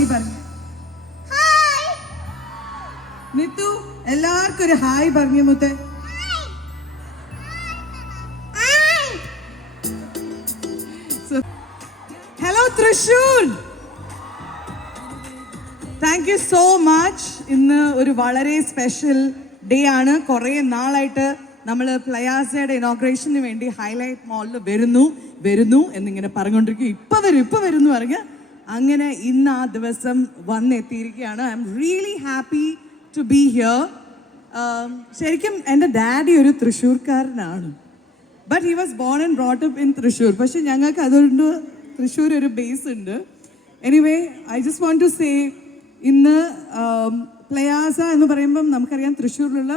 Hi പറഞ്ഞു. നിത്തു എല്ലാവർക്കും ഒരു ഹായ് പറഞ്ഞു മുത്തേ. Hello Thrissur, thank you so much. ഇന്ന് ഒരു വളരെ സ്പെഷ്യൽ ഡേ ആണ്. കുറേ നാളായിട്ട് നമ്മൾ പ്ലയാസയുടെ ഇനോഗ്രേഷന് വേണ്ടി ഹൈലൈറ്റ് മോളിൽ വരുന്നു എന്നിങ്ങനെ പറഞ്ഞുകൊണ്ടിരിക്കും. ഇപ്പം വരും എന്ന് പറഞ്ഞ് അങ്ങനെ ഇന്ന് ആ ദിവസം വന്നെത്തിയിരിക്കുകയാണ്. I'm really happy to be here. ശരിക്കും എൻ്റെ ഡാഡി ഒരു തൃശ്ശൂർക്കാരനാണ്. But he was born and brought up in Thrissur. പക്ഷെ ഞങ്ങൾക്ക് അതുകൊണ്ട് തൃശ്ശൂർ ഒരു ബേസ് ഉണ്ട്. Anyway, I just want to say, ഇന്ന് പ്ലയാസ എന്ന് പറയുമ്പം നമുക്കറിയാം തൃശ്ശൂരിലുള്ള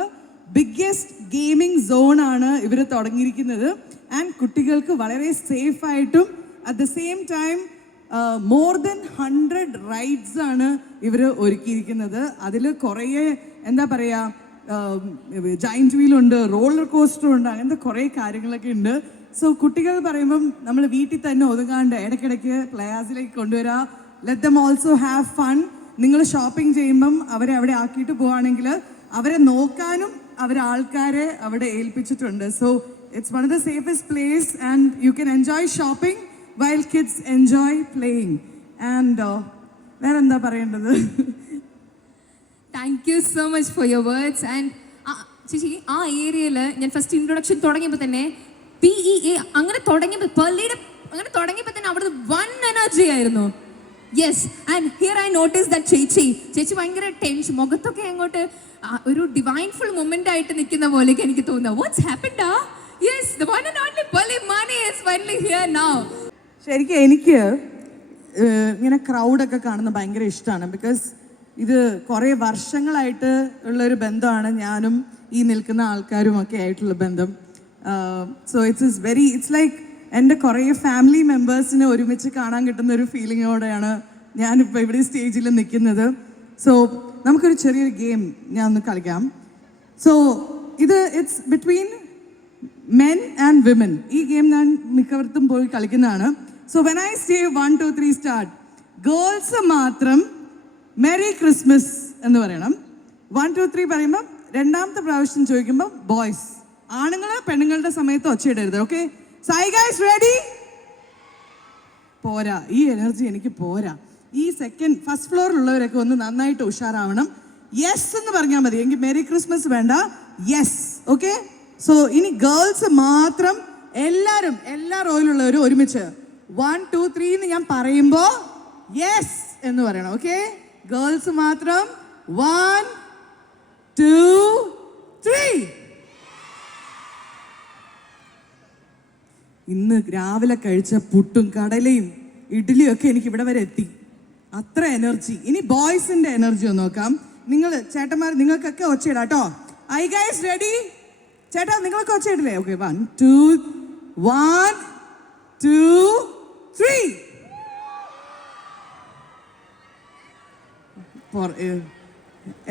ബിഗ്ഗസ്റ്റ് ഗെയിമിംഗ് സോണാണ് ഇവർ തുടങ്ങിയിരിക്കുന്നത്. ആൻഡ് കുട്ടികൾക്ക് വളരെ സേഫായിട്ടും at the same time more than 100 rides ആണ് ഇവർ ഒരുക്കിയിരിക്കുന്നത്. അതിൽ കുറേ എന്താ പറയുക, ജയൻറ്റ് വീലുണ്ട്, റോളർ കോസ്റ്റർ ഉണ്ട്, അങ്ങനത്തെ കുറേ കാര്യങ്ങളൊക്കെ ഉണ്ട്. സോ കുട്ടികൾ പറയുമ്പം നമ്മൾ വീട്ടിൽ തന്നെ ഒതുങ്ങാണ്ട് ഇടയ്ക്കിടയ്ക്ക് പ്ലയാസിലേക്ക് കൊണ്ടുവരിക. Let them also have fun. നിങ്ങൾ ഷോപ്പിംഗ് ചെയ്യുമ്പം അവരെ അവിടെ ആക്കിയിട്ട് പോവുകയാണെങ്കിൽ അവരെ നോക്കാനും ആൾക്കാരെ അവിടെ ഏൽപ്പിച്ചിട്ടുണ്ട്. So it's one of the safest place and you can enjoy shopping while kids enjoy playing. And വേറെ എന്താ പറയേണ്ടത്? Thank you so much for your words. And ചേച്ചി, ആ ഏരിയയിൽ ഞാൻ ഫസ്റ്റ് ഇൻട്രൊഡക്ഷൻ തുടങ്ങിയപ്പോൾ തന്നെ PEA അങ്ങനെ തുടങ്ങിയപ്പോൾ പള്ളിയുടെ അങ്ങനെ തുടങ്ങിയപ്പോൾ തന്നെ അവിടുന്ന് വൺ എനർജി ആയിരുന്നു. Yes, and here I notice that ചേച്ചി ഭയങ്കര ടെൻഷൻ, മുഖത്തൊക്കെ അങ്ങോട്ട് ഒരു ഡിവൈൻഫുൾ മൊമെന്റ് ആയിട്ട് നിൽക്കുന്ന പോലെയൊക്കെ എനിക്ക് തോന്നുന്നു. What's happened? Yes, the one and only Pallimani is finally here now. ശരിക്കും എനിക്ക് ഇങ്ങനെ ക്രൗഡൊക്കെ കാണുന്നത് ഭയങ്കര ഇഷ്ടമാണ്. ബിക്കോസ് ഇത് കുറേ വർഷങ്ങളായിട്ട് ഉള്ളൊരു ബന്ധമാണ് ഞാനും ഈ നിൽക്കുന്ന ആൾക്കാരും ഒക്കെ ആയിട്ടുള്ള ബന്ധം. സോ ഇറ്റ്സ് ലൈക്ക് എൻ്റെ കുറേ ഫാമിലി മെമ്പേഴ്സിനെ ഒരുമിച്ച് കാണാൻ കിട്ടുന്ന ഒരു ഫീലിങ്ങോടെയാണ് ഞാനിപ്പോൾ ഇവിടെ സ്റ്റേജിൽ നിൽക്കുന്നത്. സോ നമുക്കൊരു ചെറിയൊരു ഗെയിം ഞാൻ ഒന്ന് കളിക്കാം. So it's between men and women. ഈ ഗെയിം ഞാൻ മിക്കവർക്കും പോയി കളിക്കുന്നതാണ്. So when I say 1 2 3 start, girls മാത്രം മെറി ക്രിസ്മസ് എന്ന് പറയണം. 1 2 3 പറയുമ്പം രണ്ടാമത്തെ പ്രാവശ്യം ചോദിക്കുമ്പോൾ ബോയ്സ്. ആണുങ്ങൾ പെണ്ണുങ്ങളുടെ സമയത്ത് ഒച്ചയിടരുത്. Okay, so I guys ready? പോരാ, ഈ എനർജി എനിക്ക് പോരാ. ഈ ഫസ്റ്റ് ഫ്ലോറിലുള്ളവരൊക്കെ ഒന്ന് നന്നായിട്ട് ഉഷാറാവണം. യെസ് എന്ന് പറഞ്ഞാൽ മതി, എങ്കിൽ മെറി ക്രിസ്മസ് വേണ്ട, യെസ്. ഓക്കെ, സോ ഇനി ഗേൾസ് മാത്രം എല്ലാവരും എല്ലാ റോയിലുള്ളവരും ഒരുമിച്ച് 1 2 3 എന്ന് ഞാൻ പറയുമ്പോൾ യെസ് എന്ന് പറയണം. ഓക്കെ, ഗേൾസ് മാത്രം 1 2 3. ഇന്ന് രാവിലെ കഴിച്ച പുട്ടും കടലയും ഇഡ്ഡലിയും ഒക്കെ എനിക്ക് ഇവിടെ വരെ എത്തി. അത്ര എനർജി. ഇനി ബോയ്സിന്റെ എനർജി ഒന്ന് നോക്കാം. നിങ്ങൾ ചേട്ടന്മാർ, നിങ്ങൾക്കൊക്കെ ഒച്ചയിടാം കേട്ടോ. I guys ready? ചേട്ടാ നിങ്ങളൊക്കെ ഒച്ചയിടില്ലേ? ഓക്കെ, 1 2 3.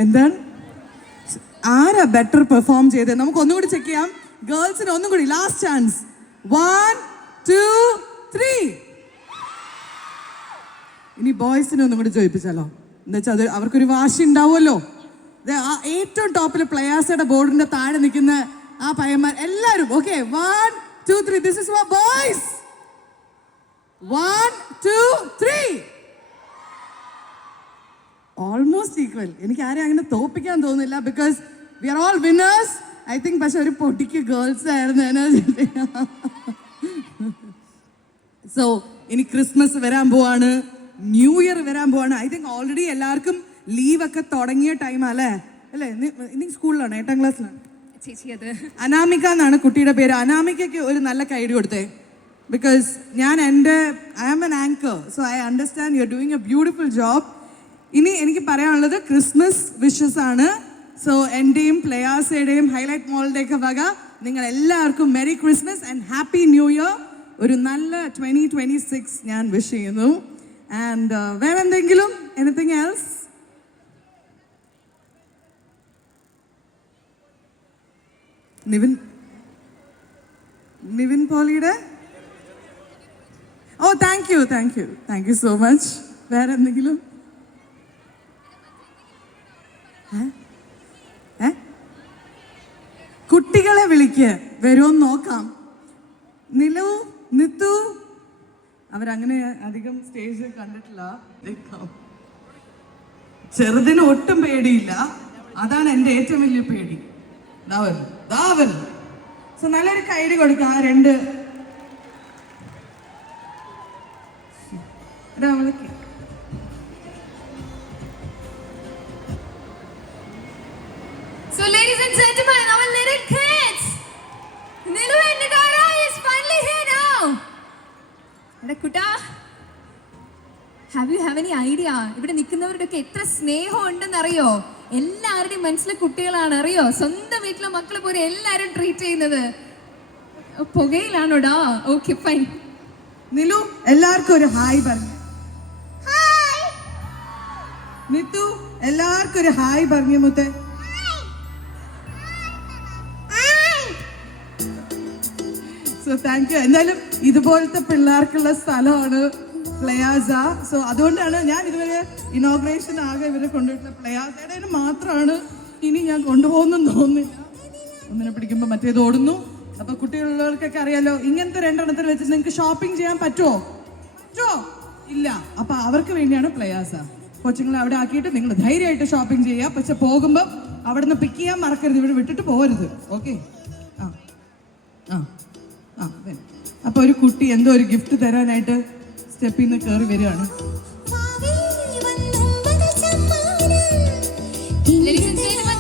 എന്താണ്, ആരാ ബെറ്റർ പെർഫോം ചെയ്തത്? നമുക്ക് ഒന്നും കൂടി ചെക്ക് ചെയ്യാം. ഗേൾസിന് ഒന്നും കൂടി ലാസ്റ്റ് ചാൻസ്. 1 2 3. ഇനി ബോയ്സിനെ ഒന്നും കൂടി ചോദിപ്പിച്ചാലോ? എന്താ വെച്ചാൽ അത് അവർക്കൊരു വാശി ഉണ്ടാവുമല്ലോ. ഏറ്റവും ടോപ്പിൽ പ്ലയാസയുടെ ബോർഡിന്റെ താഴെ നിൽക്കുന്ന ആ പയ്യന്മാർ എല്ലാവരും okay. 1 2 3. This is for boys. 1 2 3. Almost equal. എനിക്ക് ആരെയും അങ്ങനെ തോപ്പിക്കാൻ തോന്നുന്നില്ല. Because we are all winners I think. പക്ഷെ ഒരു പൊട്ടിക്ക് ഗേൾസ് ആയിരുന്നു എനർജി. സോ ഇനി ക്രിസ്മസ് വരാൻ പോവാണ്, ന്യൂ ഇയർ വരാൻ പോവാണ്. ഐ തിങ്ക് ഓൾറെഡി എല്ലാവർക്കും ലീവൊക്കെ തുടങ്ങിയ ടൈം അല്ലേ? ഇനി സ്കൂളിലാണ്, 8ാം ക്ലാസ്സിലാണ്. അനാമിക എന്നാണ് കുട്ടിയുടെ പേര്. അനാമികയ്ക്ക് ഒരു നല്ല കൈഡി കൊടുത്തേ. Because I am an anchor, so I understand you are doing a beautiful job. ഇനി എനിക്ക് പറയാനുള്ളത് ക്രിസ്മസ് വിഷസ് ആണ്. സോ എൻ്റെയും പ്ലയാസയുടെയും ഹൈലൈറ്റ് മോളിൻ്റെയൊക്കെ വക നിങ്ങൾ എല്ലാവർക്കും merry Christmas and happy new year. ഒരു നല്ല 2026 ഞാൻ വിഷ് ചെയ്യുന്നു. ആൻഡ് വേറെ എന്തെങ്കിലും, എനിത്തിങ് എൽസ്? നിവിൻ പോളിയുടെ താങ്ക് യു സോ മച്ച്. വേറെ എന്തെങ്കിലും? കുട്ടികളെ വിളിക്ക്, വരുമെന്ന് നോക്കാം. നിലു, നിത്തു, അവരങ്ങനെ അധികം സ്റ്റേജ് കണ്ടിട്ടില്ല. ചെറുതിന് ഒട്ടും പേടിയില്ല, അതാണ് എൻ്റെ ഏറ്റവും വലിയ പേടി. ദാവൽ. സോ നല്ലൊരു കൈഡി കൊടുക്കാം ആ രണ്ട് അവൾക്ക്. So ladies and gentlemen, our little kids, Nilu and Nidara is finally here now. എടാ കുട്ടാ, have any idea ഇവിടെ നിൽക്കുന്നവരുടെയൊക്കെ എത്ര സ്നേഹം ഉണ്ടെന്ന് അറിയോ? എല്ലാവരുടെയും മനസ്സിലെ കുട്ടികളാണ് അറിയോ? സ്വന്തം വീട്ടിലെ മക്കളെ പോലെ എല്ലാവരും ട്രീറ്റ് ചെയ്യുന്നത്. പുകയിലാണോടാ? Okay fine. നിലു എല്ലാവർക്കും ഒരു ഹായ് പറഞ്ഞു. നിത്തു എല്ലാവർക്കും ഒരു ഹായ് പറഞ്ഞു. മുത്തേ സോ താങ്ക് യു. എന്തായാലും ഇതുപോലത്തെ പിള്ളേർക്കുള്ള സ്ഥലമാണ് പ്ലയാസ. സോ അതുകൊണ്ടാണ് ഞാൻ ഇതുവരെ ഇനോഗ്രേഷൻ ആകെ ഇവരെ കൊണ്ടുപോയിട്ടുള്ള പ്ലയാസയുടെ മാത്രമാണ്. ഇനി ഞാൻ കൊണ്ടുപോകുന്നെന്ന് തോന്നുന്നില്ല. ഒന്നിനെ പിടിക്കുമ്പോൾ മറ്റേത് ഓടുന്നു. അപ്പൊ കുട്ടികളുള്ളവർക്കൊക്കെ അറിയാലോ, ഇങ്ങനത്തെ രണ്ടെണ്ണത്തിൽ വെച്ച് നിങ്ങൾക്ക് ഷോപ്പിംഗ് ചെയ്യാൻ പറ്റുമോ? ഇല്ല. അപ്പൊ അവർക്ക് വേണ്ടിയാണ് പ്ലയാസ. കൊച്ചുങ്ങളെ അവിടെ ആക്കിയിട്ട് നിങ്ങൾ ധൈര്യമായിട്ട് ഷോപ്പിംഗ് ചെയ്യുക. പക്ഷെ പോകുമ്പോൾ അവിടെ നിന്ന് പിക്ക് ചെയ്യാൻ മറക്കരുത്, ഇവിടെ വിട്ടിട്ട് പോകരുത്. ഓക്കെ? അപ്പൊ ഒരു കുട്ടി എന്തോ ഒരു ഗിഫ്റ്റ് തരാനായിട്ട് സ്റ്റെപ്പിൽ നിന്ന് കയറി വരികയാണ്.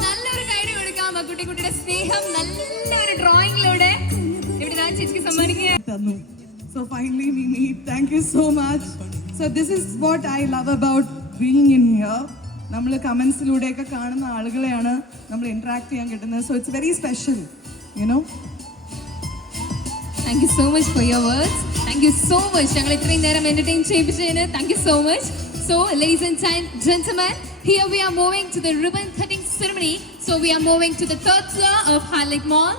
നല്ലൊരു കൈഡി കൊടുക്കാം ആ കുട്ടിയുടെ സ്നേഹം നല്ലൊരു ഡ്രോയിങ്ങിലൂടെ ഇവിടെ ഞാൻ ചേച്ചിക്ക് സമ്മാനിക്കുക തന്നു. So finally we meet. Thank you so much. So this is what I love about being in here. നമ്മൾ കമൻസിലൂടെയൊക്കെ കാണുന്ന ആളുകളെയാണ് നമ്മൾ ഇന്ററാക്ട് ചെയ്യാൻ കിട്ടുന്നത്. So it's very special, you know. Thank you so much for your words. Thank you so much. ഞങ്ങൾ ഇത്രയും നേരം entertain ചെയ്യിപ്പിച്ചതിന് thank you so much. So ladies and gentlemen, here we are moving to the ribbon cutting ceremony. So we are moving to the third floor of Highlight Mall.